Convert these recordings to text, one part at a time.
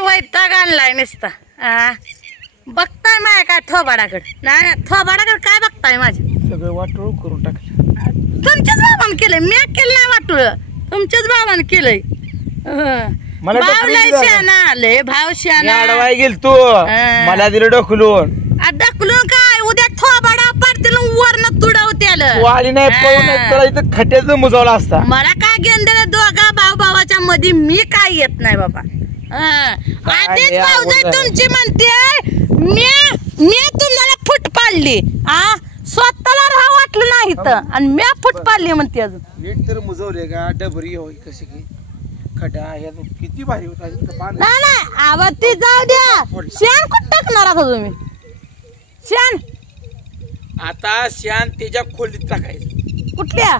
वैताग आणलाय नुसता बघताय माझ्या काय थोबाडाकडे नाही थोबाडाकडे काय बघताय माझे सगळं वाटोळ करून टाकलं तुमच्याच बाबान केलंय मी केलं नाही वाटोळ तुमच्याच बाबान केलंय भाव लय शाना आले भाव शाना अडवाय गेल तू मला दिलं ढकलून ढकलून काय उद्या थोबाडा पडतील वरनं तुडवत्याल वाली नाही पळून इथं खट्याचं मुजवला असता मला काय घेऊन दिलं दोघा भाऊ भावाच्या मध्ये मी काय येत नाही बाबा आधीच भाऊजाई तुमची म्हणते मी तुम्हाला फुट पाडली स्वतःला राहा वाटलं नाही तर आणि मी फुट पाडली म्हणते अजून नीट तर मुजवले का डबरी होई कशी की खड्डा या किती भारी होता नाही आवाज ती जाऊ द्या शेण कुठं टाकणार आता तुम्ही शेण आता शान त्याच्या खोलीत टाकायचं कुठल्या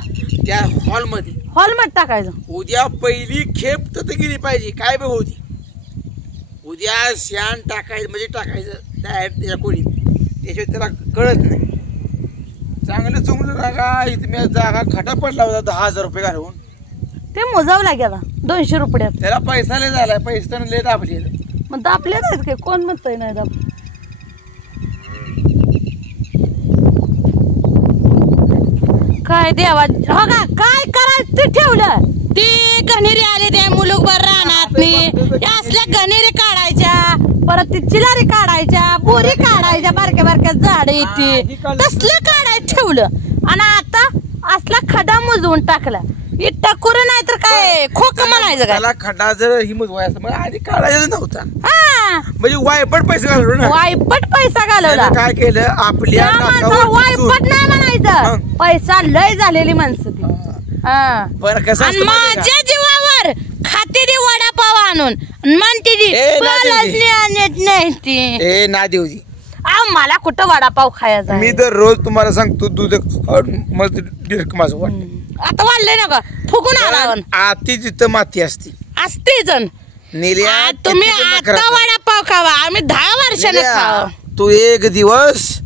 त्या हॉल मध्ये टाकायचं उद्या पहिली खेप तर गेली पाहिजे काय बी होती उद्या शान टाकायचं म्हणजे टाकायचं डायरेक्ट त्याच्या खोलीत त्याशिवाय त्याला कळत नाही चांगलं चुंगलं जागा इथे मी जागा खटा पडला होता 10,000 रुपये घालवून ते मोजावं गेला 200 रुपयात त्याला पैसा लय झाला पैसा तर लय दाबले मग दाबले नाहीत काय कोण म्हणतोय नाही दाब काय देवा हो का काय करायचं ते ठेवलं ती गणेरी आले ते मुलुकभर रानात मी असल्या गणेरी काढायच्या परत ती चिलारी काढायच्या बोरी काढायच्या बारक्या बारक्या झाड येते तसलं काढायचं ठेवलं आणि आता असला खडा मुजवून टाकला टाकूर नाही तर काय खोक म्हणायचं काय त्याला खड्डा जर ही मुजवायचं मग आधी काढायचं नव्हता म्हणजे वायपट पैसे घालवलं ना वायपट पैसा घालवला काय केलं आपल्या वायपट नाही म्हणायचं पैसा लय झालेली माणसं ती पण कसं माझ्या जीवावर खाते दे वडापाव आणून म्हणते ती ना देऊजी मला कुठं वडापाव खायचा मी तर रोज तुम्हाला सांगतो दूध माझं वाट आता वाढलंय ना का फुकून आला आती तिथं माती असते जण तुम्ही आता वडापाव खावा आम्ही 10 वर्षाने खावा तू एक दिवस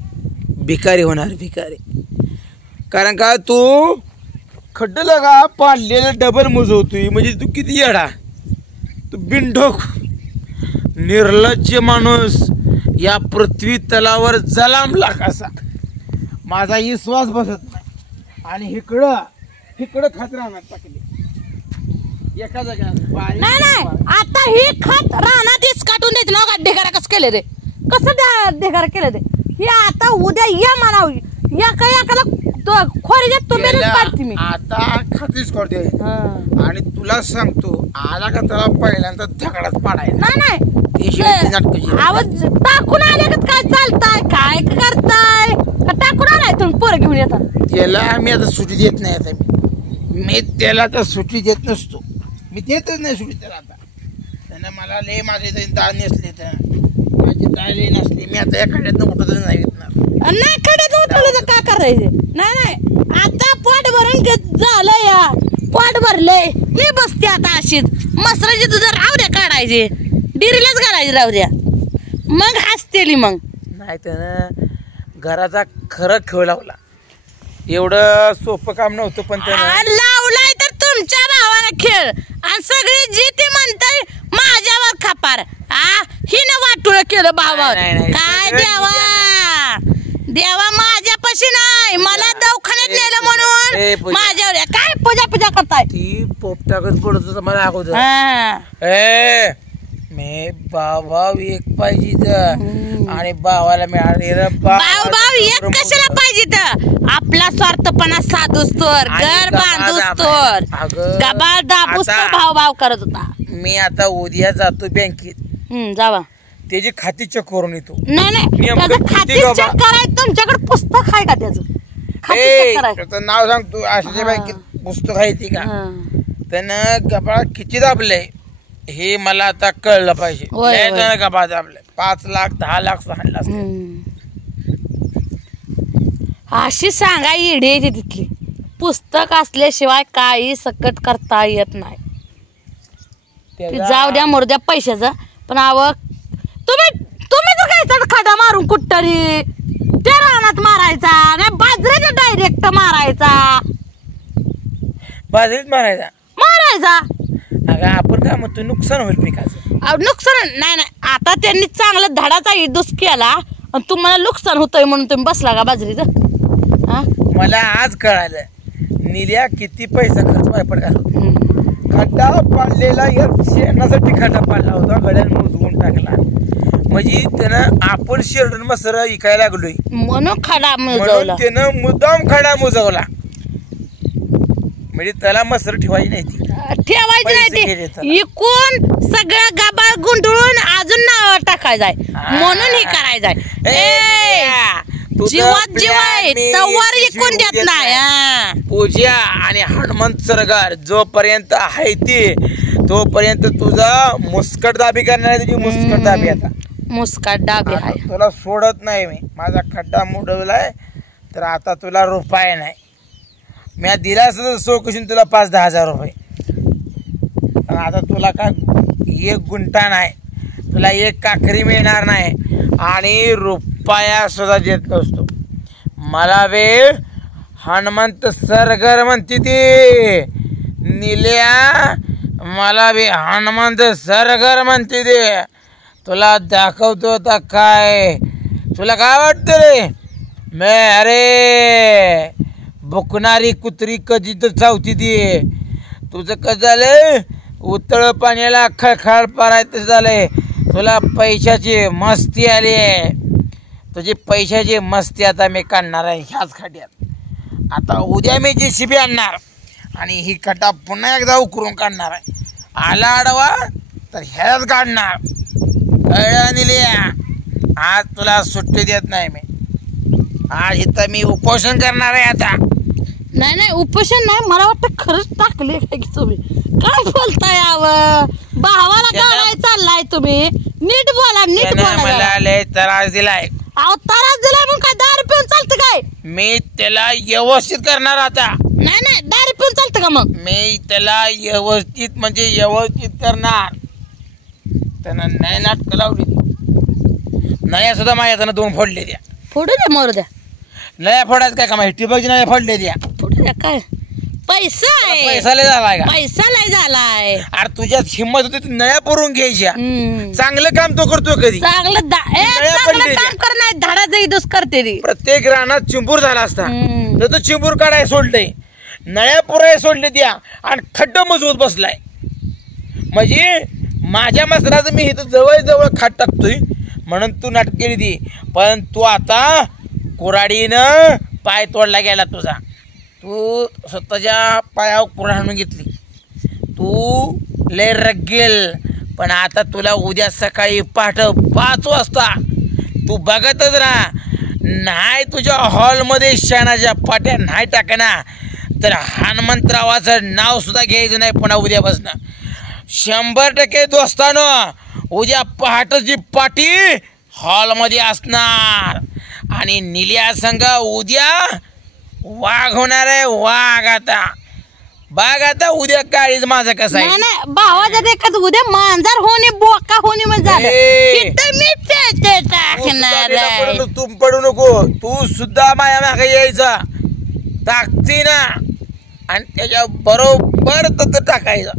भिकारी होणार भिकारी कारण का तू खड्ड लगा पाडलेलं डबल मुजवतोय म्हणजे तू किती येडा तू बिनढोक निर्लज्ज माणूस या पृथ्वी तलावर जलामला कसा माझा विश्वास बसत नाही आणि इकडं खात राहणार टाकले एका जागा नाही आता ही खत रानात काटून द्यायचं ना ढेगारा कसं केले रे कसं ढेगारा केलं ते हे आता उद्या या म्हणावी एकाला खोरीच्या तुम्ही काढते मी आता खात्रीच करते आणि तुला सांगतो आला का त्याला पहिल्यांदा धगडात पाडायचा नाही आवाज टाकून आले का काय चालताय काय करताय टाकून आलाय तुम्ही पोरं घेऊन येतात त्याला आम्ही आता सुट्टी देत नाही आता मी त्याला तर सुट्टी देत नसतो मी देतच नाही सुट्टी त्याला आता त्यानं मला लय माझे दाळ नसले तर माझी दाळ लय नसली मी आता एखाद्यातनं उठतच नाही घेतणार नाही खड्यात उठवलं तर काय करायचं नाही आता पोट भरून झालं या पोट भरलंय मी बसते आता अशीच मसराची तुझं राहू द्या काढायचे डिरीलाच घालायचे राहू द्या मग हसतेली मग नाही त्यानं घराचा खरं खेळ लावला एवढं सोपं काम नव्हतं पण लावलाय तर तुमच्या भावाने खेळ आणि सगळी जी ती म्हणताय माझ्यावर खापार हिनं वाटुळ केलं भावावर काय देवा माझ्यापाशी नाही मला दवाखान्यात नेलं म्हणून माझ्यावर काय पूजा करताय ती पोपटाकच पडत होता मला अगोदर मी भाव एक पाहिजे आणि भावाला मिळाले भाव एक कशाला पाहिजे तर आपला स्वार्थपणा साधूस तर घर बांधूस तर गबाळ दाबूस तर भाव करत होता मी आता उद्या जातो बँकेत जावा त्याची खाती चेक करून येतो नाही खाती चेक करायचं तुमच्याकडे पुस्तक आहे का त्याचं नाव सांगतो अशाच्या बँकेत पुस्तक आहे ती का त्यानं गबाळ किती दाबलंय हे मला आता कळलं पाहिजे गबाळ दाबलंय 5 लाख 10 लाख सांडला अशी सांगा इडे तिथली पुस्तक असल्याशिवाय काही सकट करता येत नाही जाऊ द्या मुर्द्या पैशाचा पण तुम्ही तर काय खडा मारून कुठतरी त्या रानात मारायचा नाही बाजरीचा डायरेक्ट मारायचा बाजरीत मारायचा अगं आपण काय म्हणतो नुकसान होईल पिकाचं नुकसान नाही नाही, आता त्यांनी चांगला धडाचा इडूस केला आणि तुम्हाला नुकसान होतंय म्हणून तुम्ही बसला का बाजरीचं? हा मला आज कळालं निल्या किती पैसा खर्च वायपट घालतो. खड्डा पाडलेला या शेणासाठी खड्डा पाडला होता, गड्यानं मुजवून टाकला. म्हणजे त्यानं आपण शेरडून मसर इकायला लागलोय म्हणून खडा म्हणून मुजवला. त्यानं मुद्दाम खडा मुजवला. म्हणजे त्याला मसर ठेवायची नाही ती, ठेवायची पैसे नाही गेले ती, इकून सगळं गाबाळ गुंडळून अजून नाव टाकायचंय म्हणून हे करायचंय. जीवात जीव आहे तवर इकून देत नाही. हा. पूजा आणि हनुमंत सरगार जोपर्यंत आहे ते तोपर्यंत तुझा मुस्कट दाबी करणार आहे. तुझी मुस्कट दाबी आता मुस्काट डाबे आता आहे. तुला सोडत नाही मी. माझा खड्डा मुडवलाय तर आता तुला रुपये नाही. मी दिला असं सोकशीन तुला 5-10 हजार रुपये. पण आता तुला का एक गुंठा नाही, तुला एक काकरी मिळणार नाही आणि रुपया सुद्धा देत नसतो. मला वेळ हनुमंत सरगर म्हणते ती निल्या, मला बी हनुमंत सरगर म्हणते ते. तुला दाखवतो आता काय. तुला काय वाटतं रे? अरे बुकणारी कुत्री कधी तर चावती ती. तुझं कसं झालंय उतळ पाण्याला खळखळ पारायचं झालंय. तुला पैशाची मस्ती आली आहे. तुझी पैशाची मस्ती आता मी काढणार आहे ह्याच खड्ड्यात. आता उद्या मी JCB आणणार आणि ही खड्डा पुन्हा एकदा उकरून काढणार आहे. आला आडवा तर ह्याच काढणार. कळलं निल्या? आज तुला सुट्टी देत नाही मी. आज इथं मी उपोषण करणार आहे आता. नाही नाही उपोषण नाही, मला वाटतं खरंच टाकले काय की तुम्ही. काय बोलताय यावं? भावाला काढाय चाललाय तुम्ही. नीट बोला, नीट बोला. मला लय त्रास दिलाय. अहो त्रास दिलाय मग काय दारू पिऊन चालतं काय? मी त्याला व्यवस्थित करणार आता. नाही नाही दारू पिऊन चालतं का मग? मी त्याला व्यवस्थित म्हणजे व्यवस्थित करणार. त्यानं नाही नाटकं लावली. नया सुद्धा माझ्या त्यानं 2 फोडले द्या. फोडू द्या मारू द्या. नया फोडायचं काय का माहिती ठिबकची नया फोडले द्या. फोडू द्या काय पैसा आहे. पैसा लय झालाय का? पैसा लय झालाय. अरे तुझ्यात हिंमत होती तू नया पुरवून घ्यायच्या. हम्म. चांगलं काम तो करतो कधी. चांगलं नया चांगलं पडलेल्या. काम कर नाही धडाचा इदूस करते ती. प्रत्येक रानात चिंबूर झाला असता हम्म. तर तो चिंबूर काढाय सोडलंय, नळ्या पुराय सोडले द्या आणि खड्ड मजबूत बसलाय. म्हणजे माझ्या मसराचं मी इथं जवळ जवळ खाट टाकतोय म्हणून तू नाटक केली ती. पण तू आता कुऱ्हाडीनं पाय तोडला गेला तुझा. तू स्वतःच्या पायावर कुऱ्हाड आणून घेतली. तू लय रगेल. पण आता तुला उद्या सकाळी पहाटे 5 वाजता तू बघतच राहा. नाही तुझ्या हॉलमध्ये शेणाच्या पाट्या नाही टाकणार तर हनुमंतरावाचं नाव सुद्धा घ्यायचं नाही पुन्हा उद्यापासून. 100% दोस्तानं उद्या पहाटेची पाटी हॉलमध्ये असणार आणि निल्या संघ उद्या वाघ होणार आहे. वाघ आता बाग आता उद्या काळीच माझं कसं आहे. नाही नाही भावाचा देखत उद्या मांजर होणे बोका होणे म्हणजे झालं. तिथं मी ते टाकणार आहे. तू पडू नको. तू सुद्धा माझ्या मागे यायचा ताकदीना आणि त्याच्या बरोबर तर टाकायचं.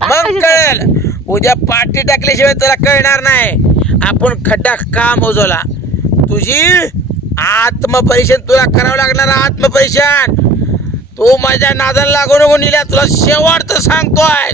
मग कळेल. उद्या पाठी टाकल्याशिवाय तुला कळणार नाही आपण खड्डा का मोजवला. तुझी आत्मपरीक्षण तुला करावं लागणार. आत्मपरीक्षण. तू माझ्या नादाला लागू नको निल्या. तुला शेवट सांगतोय.